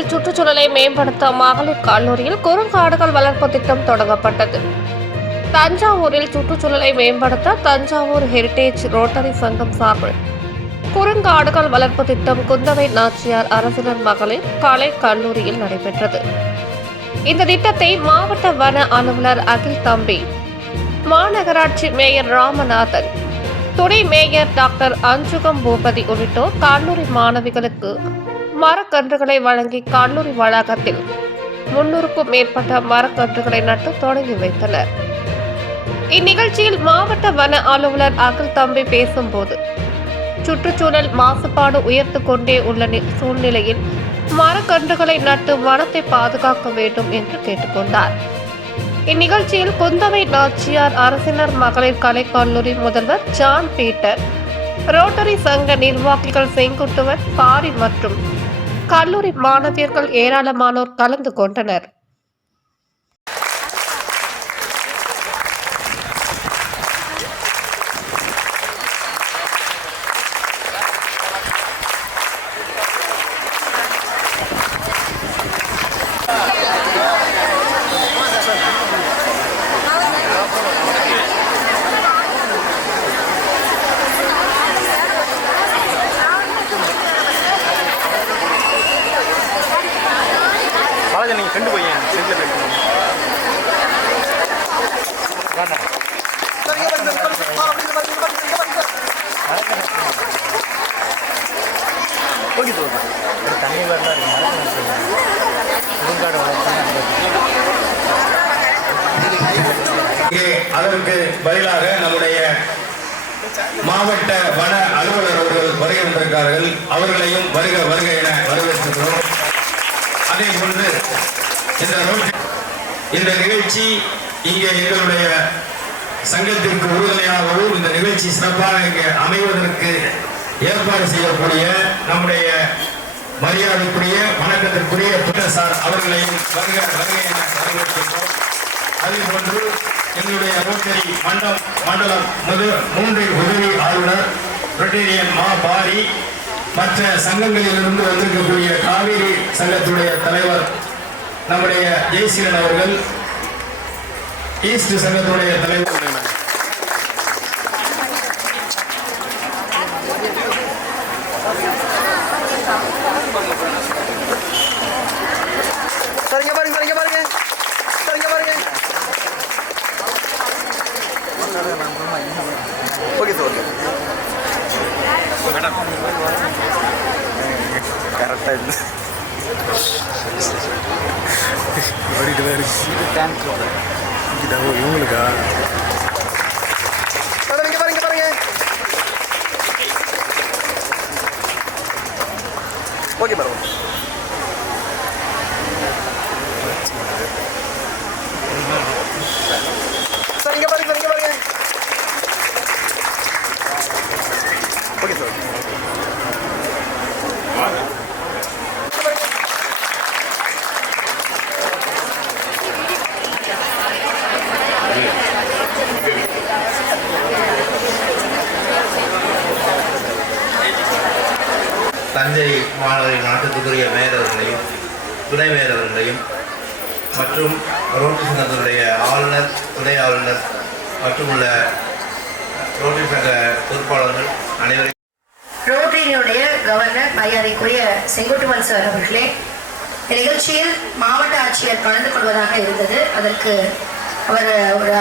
ஊரில் சுற்றுச்சூழலை மேம்படுத்த மகளிர் கல்லூரியில் குறுங்காடுகள் வளர்ப்பு திட்டம் தொடங்கப்பட்டது. தஞ்சாவூரில் சுற்றுச்சூழலை மேம்படுத்த தஞ்சாவூர் ஹெரிடேஜ் ரோட்டரி சங்கம் சார்பில் குறுங்காடுகள் வளர்ப்பு திட்டம் குந்தவை நாச்சியார் அரசினர் மகளிர் கலை கல்லூரியில் நடைபெற்றது. இந்த திட்டத்தை மாவட்ட வன அலுவலர் அகில் தம்பி மாநகராட்சி மேயர் ராமநாதன் துணை மேயர் டாக்டர் அஞ்சுகம் பூபதி உள்ளிட்டோர் கல்லூரி மாணவிகளுக்கு மரக்கன்றுகளை வழங்கி கல்லூரி வளாகத்தில் முன்னூறுக்கும் மேற்பட்ட மரக்கன்றுகளை நட்டு தொடங்கி வைத்தனர். இந்நிகழ்ச்சியில் மாவட்ட வன அலுவலர் அகில் தம்பி பேசும்போது சுற்றுச்சூழல் மாசுபாடு உயர்த்து கொண்டே உள்ள நி- சூழ்நிலையில் மரக்கன்றுகளை நட்டு வனத்தை பாதுகாக்க வேண்டும் என்று கேட்டுக்கொண்டார். இந்நிகழ்ச்சியில் குந்தவை நாச்சியார் அரசினர் மகளிர் கலை கல்லூரி முதல்வர் ஜான் பீட்டர் ரோட்டரி சங்க நிர்வாகிகள் செங்குட்டுவன் பாரி மற்றும் கல்லூரி மாணவியர்கள் ஏராளமானோர் கலந்து கொண்டனர். ஓகே தோணும் ஒரு தண்ணி வரலாம் இருக்கு அதற்கு பதிலாக நம்முடைய மாவட்ட வன அலுவலர் அவர்கள் வருகின்றிருக்கிறார்கள் அவர்களையும் வருக வருக என வரவேற்கின்றோம். அதே போன்று இந்த இந்த நிகழ்ச்சி இங்கே எங்களுடைய சங்கத்திற்கு உறுதுணையாகவும் இந்த நிகழ்ச்சி சிறப்பாக இங்கே அமைவதற்கு ஏற்பாடு செய்யக்கூடிய நம்முடைய மரியாதைக்குரிய வணக்கத்திற்குரிய புத்தர் சார் அவர்களையும் வருக வருக என வரவேற்கின்றோம். அதே போன்று எங்களுடைய ரோட்டரி மண்டம் மண்டலம் முது மூன்றில் உதவி ஆளுநர் ரொட்டேரியன் மா பாரி மற்ற சங்கங்களிலிருந்து வந்திருக்கக்கூடிய காவேரி சங்கத்துடைய தலைவர் நம்முடைய ஜெய்சீலன் அவர்கள் ஈஸ்ட் சங்கத்துடைய தலைவர் சார் இங்கே பாருங்க சார் இங்கே பாருங்க சார் இங்கே பாருங்க ஓகே சார் ஓகே மேடம் கரெக்டாக இருந்து ஓடிட்டு தான் இருக்கு இதா ஓ இவங்களுக்கா? பாருங்க பாருங்க ஓகே மேடம் சார் இங்கே பாருங்க சார் இங்கே பாருங்க ஓகே சார் தஞ்சை மாநகரின் நாட்டத்துக்குரிய மேயர் துணை மேயர் மற்றும் ரோட்டரி சங்கத்தினுடைய ஆளுநர் துணை ஆளுநர் மற்றும் உள்ள ரோட்டரி சங்க பொறுப்பாளர்கள் அனைவரையும் ரோட்டரியினுடைய கவர்னர் மரியாதைக்குரிய செங்குட்டுவன் சார் அவர்களே நிகழ்ச்சியில் மாவட்ட ஆட்சியர் கலந்து கொள்வதாக இருந்தது. அதற்கு அவர் ஒரு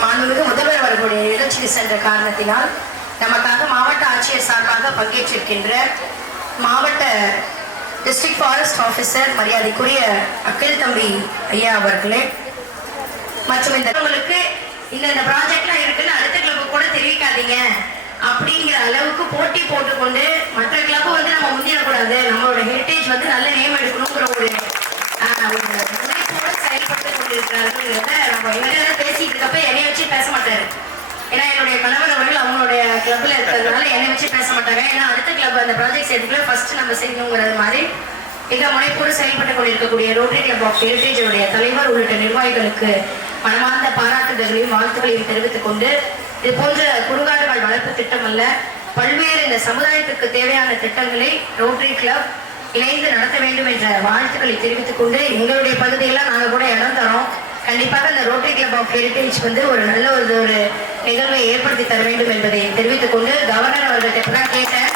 மாண்புமிகு முதல்வர் அவர்களுடைய நிகழ்ச்சிக்கு சென்ற காரணத்தினால் நமக்காக மாவட்ட ஆட்சியர் சார்பாக பங்கேற்றிருக்கின்ற மாவட்ட டிஸ்ட்ரிக்ட் ஃபாரஸ்ட் ஆஃபீஸர் மரியாதைக்குரிய அக்கில் தம்பி ஐயா அவர்களே. மற்றும் இந்த உங்களுக்கு இந்த இந்த ப்ராஜெக்ட்லாம் இருக்குன்னு அடுத்த கிளப்பு கூட தெரிவிக்காதீங்க. அப்படிங்கிற அளவுக்கு போட்டி போட்டுக்கொண்டு மற்ற கிளப்பு வந்து நம்ம முந்திடக்கூடாது. நம்மளோட ஹெரிட்டேஜ் வந்து நல்ல நேம் எடுக்கணுங்கிற ஒரு ஆஹ், செயல்பட்டு கொண்டிருக்கிறாருங்கிறத நம்ம எங்கிட்ட பேசிட்டு இருக்கப்ப என்னைய வச்சு பேச மாட்டாரு. ஏன்னா என்னுடைய கணவர் கிளப்ல இருக்கிறதுனால என்னை வச்சு பேச மாட்டாங்க. ஏன்னா அடுத்த கிளப் அந்த ப்ராஜெக்ட் எடுக்கல ஃபர்ஸ்ட் நம்ம செய்யணுங்கிறது மாதிரி மிக முனைப்போடு செயல்பட்டு கொண்டிருக்கக்கூடிய ரோட்டரி கிளப் ஆஃப் ஹெரிட்டேஜுடைய தலைவர் உள்ளிட்ட நிர்வாகிகளுக்கு மனமார்ந்த பாராட்டுதல்களையும் வாழ்த்துக்களையும் தெரிவித்துக் கொண்டு இது போன்ற குறுங்காடுகள் வளர்ப்பு திட்டம் அல்ல பல்வேறு இந்த சமுதாயத்திற்கு தேவையான திட்டங்களை ரோட்டரி கிளப் இணைந்து நடத்த வேண்டும் என்ற வாழ்த்துக்களை தெரிவித்துக் கொண்டு எங்களுடைய பகுதியெல்லாம் நாங்கள் கூட இடம் தரோம். கண்டிப்பாக இந்த ரோட்டரி கிளப் ஆஃப் ஹெரிட்டேஜ் வந்து ஒரு நல்ல ஒரு ஒரு நிகழ்வை ஏற்படுத்தி தர வேண்டும் என்பதை தெரிவித்துக் கொண்டு கவர்னர் அவர்கள்ட்ட இப்ப தான் கேட்டேன்.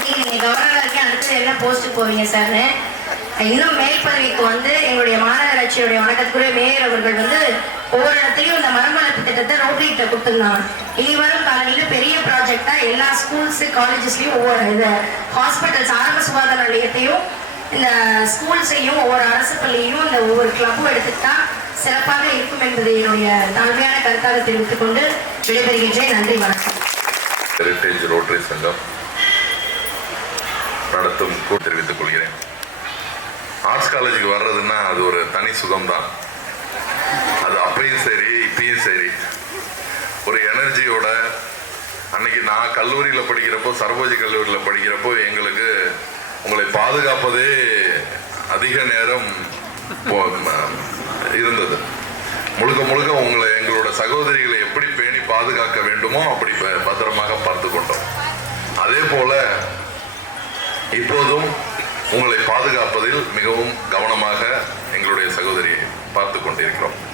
நீங்க நீங்க கவர்னரா இருக்கீங்க அடுத்தது என்ன போஸ்ட் போவீங்க சார்னு இன்னும் மேல் பதவிக்கு வந்து எங்களுடைய மாநகராட்சியுடைய வணக்கத்துக்குரிய மேயர் அவர்கள் வந்து ஒவ்வொரு இடத்துலயும் இந்த மரம் வளர்ப்பு திட்டத்தை ரோட்டரி கிட்ட கொடுத்துருந்தாங்க. இனி வரும் காலங்களில் பெரிய ப்ராஜெக்டா எல்லா ஸ்கூல்ஸ் காலேஜஸ்லயும் ஒவ்வொரு இது ஹாஸ்பிட்டல்ஸ் ஆரம்ப சுகாதார நிலையத்தையும் இந்த ஸ்கூல்ஸையும் ஒவ்வொரு அரசு பள்ளியையும் இந்த ஒவ்வொரு கிளப்பும் எடுத்துட்டா சிறப்பாக இருக்கும் என்பதை என்னுடைய தாழ்மையான கருத்தாக தெரிவித்துக் கொண்டு விடைபெறுகின்றேன். நன்றி வணக்கம். ஹெரிட்டேஜ் ரோட்டரி சங்கம் நடத்தும் தெரிவித்துக் கொள்கிறேன். ஆர்ட்ஸ் காலேஜுக்கு வர்றதுன்னா அது ஒரு தனி சுகம்தான். அது அப்பயும் சரி இப்பயும் சரி. ஒரு எனர்ஜியோட அன்னைக்கு நான் கல்லூரியில் படிக்கிறப்போ சரபோஜி கல்லூரியில் படிக்கிறப்போ எங்களுக்கு உங்களை பாதுகாப்பதே அதிக நேரம் இருந்தது. முழுக்க முழுக்க உங்களை எங்களோட சகோதரிகளை எப்படி பேணி பாதுகாக்க வேண்டுமோ அப்படி ப- பத்திரமாக பார்த்து கொண்டோம். அதே போல இப்போதும் உங்களை பாதுகாப்பதில் மிகவும் கவனமாக எங்களுடைய சகோதரியை பார்த்து கொண்டிருக்கிறோம்.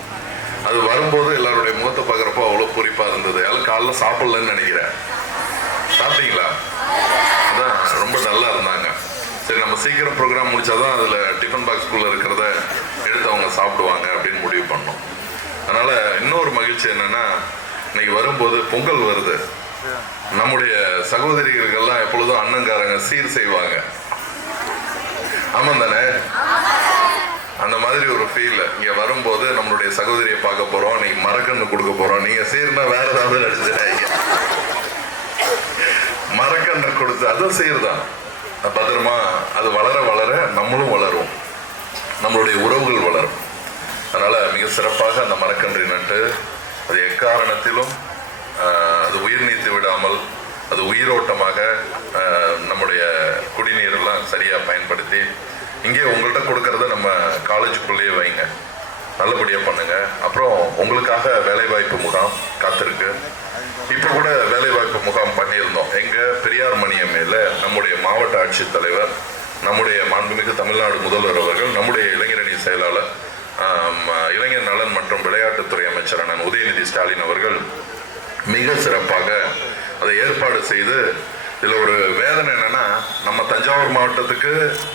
அது வரும்போது எல்லாருடைய முகத்தை பார்க்குறப்போ அவ்வளோ பொறிப்பாக இருந்தது. யாரும் காலைல சாப்பிடலன்னு நினைக்கிறேன். சாப்பிட்டீங்களா? அதான் ரொம்ப நல்லா இருந்தாங்க. சரி நம்ம சீக்கிரம் ப்ரோக்ராம் முடிச்சாதான் அதில் டிஃபன் பாக்ஸ்குள்ளே இருக்கிறத எடுத்து அவங்க சாப்பிடுவாங்க அப்படின்னு முடிவு பண்ணோம். அதனால இன்னொரு மகிழ்ச்சி என்னன்னா இன்னைக்கு வரும்போது பொங்கல் வருது. நம்முடைய சகோதரிகளுக்கெல்லாம் எப்பொழுதும் அண்ணங்காரங்க சீர் செய்வாங்க. ஆமாம் தானே அந்த மாதிரி ஒரு ஃபீல் இங்கே வரும்போது நம்மளுடைய சகோதரியை பார்க்க போறோம் நீங்க மரக்கன்று கொடுக்க போறோம். நீங்க சீர்னா வேற ஏதாவது நடிச்சிடாதீங்க. மரக்கன்று கொடுத்து அதுவும் சீர்தான் பத்திரமா அது வளர வளர நம்மளும் வளரும். நம்மளுடைய உறவுகள் வளரும். அதனால் மிக சிறப்பாக அந்த மரக்கன்றை நட்டு அது எக்காரணத்திலும் அது உயிர் நீத்து விடாமல் அது உயிரோட்டமாக நம்முடைய குடிநீரெல்லாம் சரியாக பயன்படுத்தி இங்கே உங்கள்கிட்ட கொடுக்கறத நம்ம காலேஜுக்குள்ளேயே வைங்க. நல்லபடியாக பண்ணுங்கள் அப்புறம் உங்களுக்காக வேலைவாய்ப்பு முகாம் காத்திருக்கு. இப்போ கூட வேலைவாய்ப்பு முகாம் பண்ணியிருந்தோம். எங்கள் பெரியார் மணியம்மையில் நம்முடைய மாவட்ட ஆட்சித்தலைவர் நம்முடைய மாண்புமிகு தமிழ்நாடு முதல்வர் அவர்கள் நம்முடைய இளைஞரணி செயலாளர் இளைஞர் நலன் மற்றும் விளையாட்டுத்துறை அமைச்சர் அண்ணன் உதயநிதி ஸ்டாலின் அவர்கள் மிக சிறப்பாக அதை ஏற்பாடு செய்து இதில் ஒரு வேதனை என்னென்னா நம்ம தஞ்சாவூர் மாவட்டத்துக்கு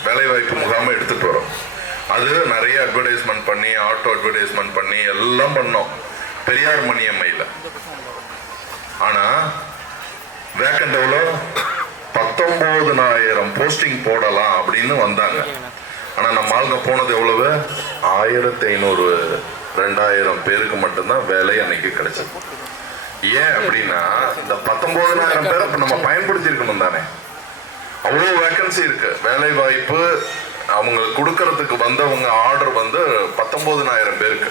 வேலைவாய்ப்பு முகாமை எடுத்துகிட்டு வரோம். அது நிறைய அட்வர்டைஸ்மெண்ட் பண்ணி ஆட்டோ அட்வர்டைஸ்மெண்ட் பண்ணி எல்லாம் பண்ணோம். பெரியார் மணியம்மையில். ஆனா வேக்கண்ட் எவ்வளோ பத்தொன்பதுனாயிரம் போஸ்டிங் போடலாம் அப்படின்னு வந்தாங்க. ஆனா நம்ம ஆளுங்க போனது எவ்வளவு? ஆயிரத்தி ஐநூறு ரெண்டாயிரம் பேருக்கு மட்டும்தான் வேலை அன்னைக்கு கிடைச்சது. ஏன் அப்படின்னா இந்த பத்தொன்பதாயிரம் பேரை இப்போ நம்ம பயன்படுத்தியிருக்கணும் தானே? அவ்வளோ வேக்கன்சி இருக்கு. வேலை வாய்ப்பு அவங்க கொடுக்கறதுக்கு வந்தவங்க ஆர்டர் வந்து பத்தொன்பதாயிரம் பேருக்கு.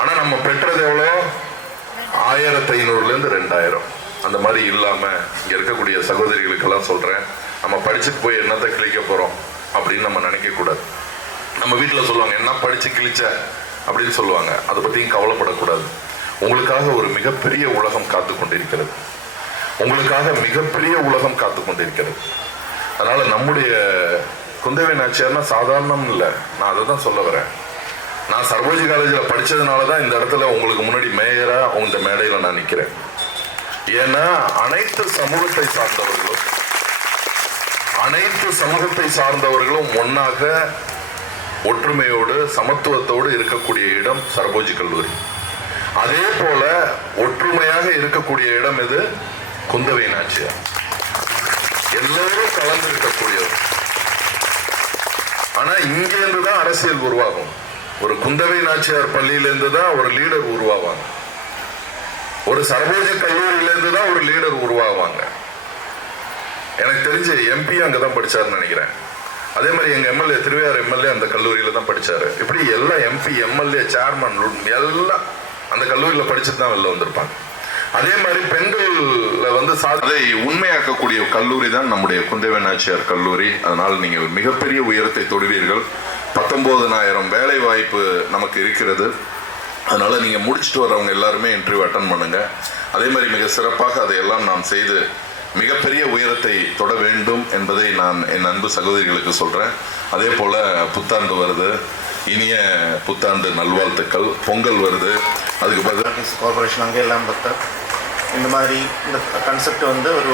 ஆனா நம்ம பெற்றது எவ்வளோ ஆயிரத்தி ஐநூறுலேருந்து ரெண்டாயிரம். அந்த மாதிரி இல்லாமல் இங்கே இருக்கக்கூடிய சகோதரிகளுக்கெல்லாம் சொல்கிறேன் நம்ம படிச்சுட்டு போய் என்னத்தை கிழிக்க போகிறோம் அப்படின்னு நம்ம நினைக்கக்கூடாது நம்ம வீட்டில் சொல்லுவாங்க என்ன படித்து கிழிச்ச? அப்படின்னு சொல்லுவாங்க. அதை பற்றியும் கவலைப்படக்கூடாது. உங்களுக்காக ஒரு மிகப்பெரிய உலகம் காத்து கொண்டிருக்கிறது. உங்களுக்காக மிகப்பெரிய உலகம் காத்து கொண்டிருக்கிறது. அதனால் நம்முடைய குந்தவை நாச்சியார்னா சாதாரணம் இல்லை. நான் அதை தான் சொல்ல வரேன். நான் சர்வோஜி காலேஜில் படித்ததுனால தான் இந்த இடத்துல உங்களுக்கு முன்னாடி மேயராக இந்த மேடையில் நான் நிற்கிறேன் ஏன்னா அனைத்து சமூகத்தை சார்ந்தவர்களும் அனைத்து சமூகத்தை சார்ந்தவர்களும் ஒன்றாக ஒற்றுமையோடு சமத்துவத்தோடு இருக்கக்கூடிய இடம் சரபோஜி கல்லூரி. அதே போல ஒற்றுமையாக இருக்கக்கூடிய இடம் இது குந்தவை நாச்சியார். எல்லோரும் கலந்து இருக்கக்கூடியவர். ஆனா இங்கேருந்து தான் அரசியல் உருவாகும். ஒரு குந்தவை நாச்சியார் பள்ளியிலேருந்து தான் ஒரு லீடர் உருவாவாங்க. ஒரு சர்வோஜ கல்லூரியிலேருந்து தான் ஒரு லீடர் உருவாவாங்க. எனக்கு தெரிஞ்சு எம்பி அங்கே தான் படிச்சாருன்னு நினைக்கிறேன். அதே மாதிரி எங்கள் எம்எல்ஏ திருவையார் எம்எல்ஏ அந்த கல்லூரியில் தான் படித்தார் இப்படி எல்லா எம்பி எம்எல்ஏ சேர்மன் எல்லாம் அந்த கல்லூரியில் படிச்சுட்டு தான் வெளில வந்திருப்பாங்க. அதே மாதிரி பெண்கள்ல வந்து சா- அதை உண்மையாக்கக்கூடிய கல்லூரி தான் நம்முடைய குந்தவை நாச்சியார் கல்லூரி. அதனால் நீங்கள் மிகப்பெரிய உயரத்தை தொடுவீர்கள். பத்தொன்பதனாயிரம் வேலை வாய்ப்பு நமக்கு இருக்கிறது. அதனால நீங்க முடிச்சுட்டு வரவங்க எல்லாருமே இன்டர்வியூ அட்டன் பண்ணுங்க. அதே மாதிரி மிக சிறப்பாக அதையெல்லாம் நாம் செய்து மிகப்பெரிய உயரத்தை தொட வேண்டும் என்பதை நான் என் அன்பு சகோதரிகளுக்கு சொல்றேன். அதே போல புத்தாண்டு வருது. இனிய புத்தாண்டு நல்வாழ்த்துக்கள். பொங்கல் வருது. அதுக்கு பதில் கார்பரேஷன் அங்கே எல்லாம் பார்த்தா இந்த மாதிரி இந்த கன்செப்ட் வந்து ஒரு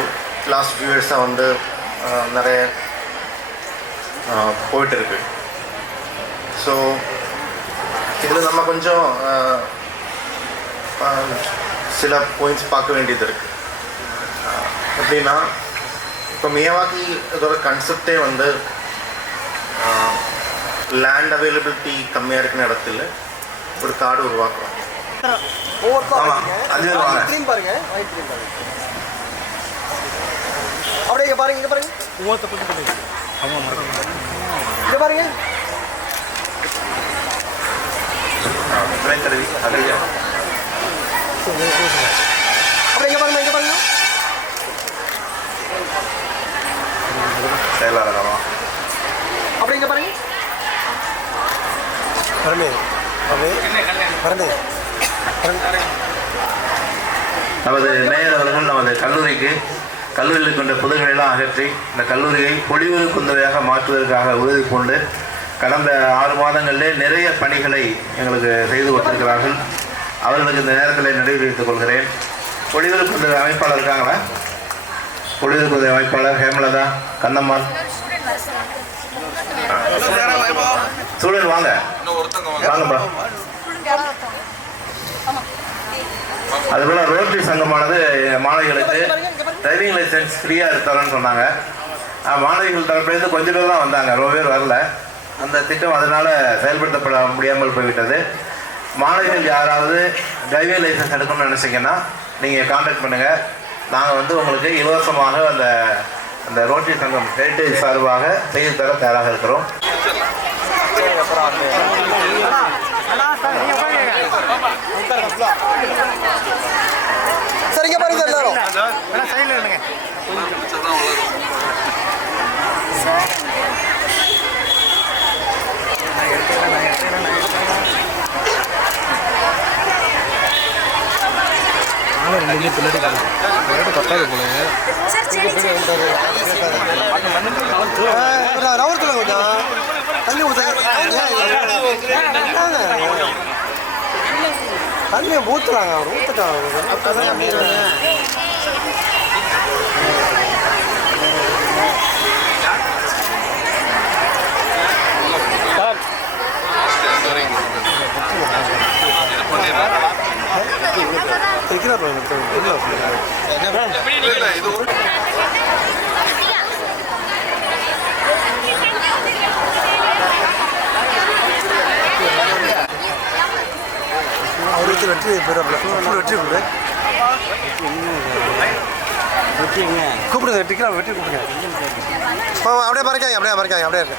லாஸ்ட் ஃபியூ இயர்ஸாக வந்து நிறைய போயிட்டுருக்கு. போயிட்டு இருக்கு ஸோ இதில் நம்ம கொஞ்சம் சில பாயிண்ட்ஸ் பார்க்க வேண்டியது இருக்கு. எப்படின்னா இப்போ மியவாக்கி இதோட கன்செப்டே வந்து லேண்ட் அவைலபிலிட்டி கம்மியாக இருக்கிற இடத்துல ஒரு காடு உருவாக்குறோம். ஆமா. அஞ்சு பேர் வாங்க. க்ரீம் பாருங்க. ஒயிட் க்ரீம் பாருங்க. அப்படியே இங்க பாருங்க இங்க பாருங்க. இங்க பாருங்க. துணைத்தலைவி அகல்யா அப்படியே இங்க பாருங்க இங்க பாருங்க. செயலாளரமா அப்படியே இங்க பாருங்க. வரமே வரமே நமது மேயர் அவர்கள் நமது கல்லூரிக்கு கல்லூரியில் கொண்ட புதர்களெல்லாம் அகற்றி இந்த கல்லூரியை பொலிவு குந்தவையாக மாற்றுவதற்காக உறுதி கொண்டு கடந்த ஆறு மாதங்களிலே நிறைய பணிகளை எங்களுக்கு செய்து கொடுத்திருக்கிறார்கள். அவர்களுக்கு இந்த நேரத்தில் நினைவு வைத்துக் கொள்கிறேன். பொலிவு குந்தவை அமைப்பாளர் இருக்காங்களா பொலிவு குந்தவை அமைப்பாளர் ஹேமலதா கண்ணம்மாள் ஸ்டூடெண்ட் வாங்க. வாங்கப்பா. அதுபோல் ரோட்டரி சங்கமானது மாணவிகளுக்கு டிரைவிங் லைசன்ஸ் ஃப்ரீயாக தரேன்னு சொன்னாங்க. மாணவிகள் தரப்புலேருந்து கொஞ்சம் பேர் தான் வந்தாங்க. ரொம்ப பேர் வரல. அந்த திட்டம் அதனால் செயல்படுத்தப்பட முடியாமல் போய்விட்டது. மாணவிகள் யாராவது டிரைவிங் லைசன்ஸ் எடுக்கணும்னு நினச்சிங்கன்னா நீங்கள் காண்டாக்ட் பண்ணுங்கள் நாங்கள் வந்து உங்களுக்கு இலவசமாக அந்த அந்த ரோட்டரி சங்கம் ஹெரிட்டேஜ் சார்பாக செய்து தர தயாராக இருக்கிறோம். ரவுத்துல கொஞ்சம் தண்ணி ஊற்றுறாங்க தண்ணி ஊற்றுறாங்க அவர் ஊற்றுட்டாங்க அவருக்கு வெற்றி பெறாப்ல வெற்றி கொடு கூப்பிடுங்க. வெற்றிக்கலாம் வெட்டி கூப்பிடுங்க ஆ, அப்படியே பறக்காங்க அப்படியே பறக்காங்க அப்படியே இருக்கு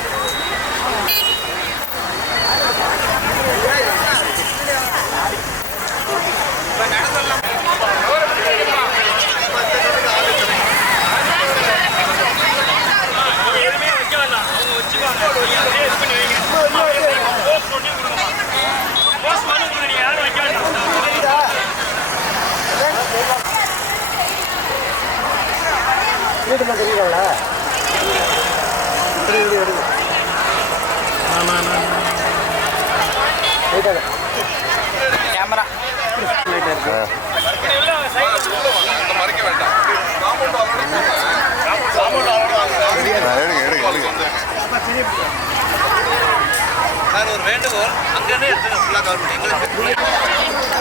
வீட்டுமா தெரியல ரைட்டாக மறைக்க வேண்டாம் சார் ஒரு வேண்டுகோள். எடுத்து ஃபுல்லாக கவர் பண்ணி எங்களுக்கு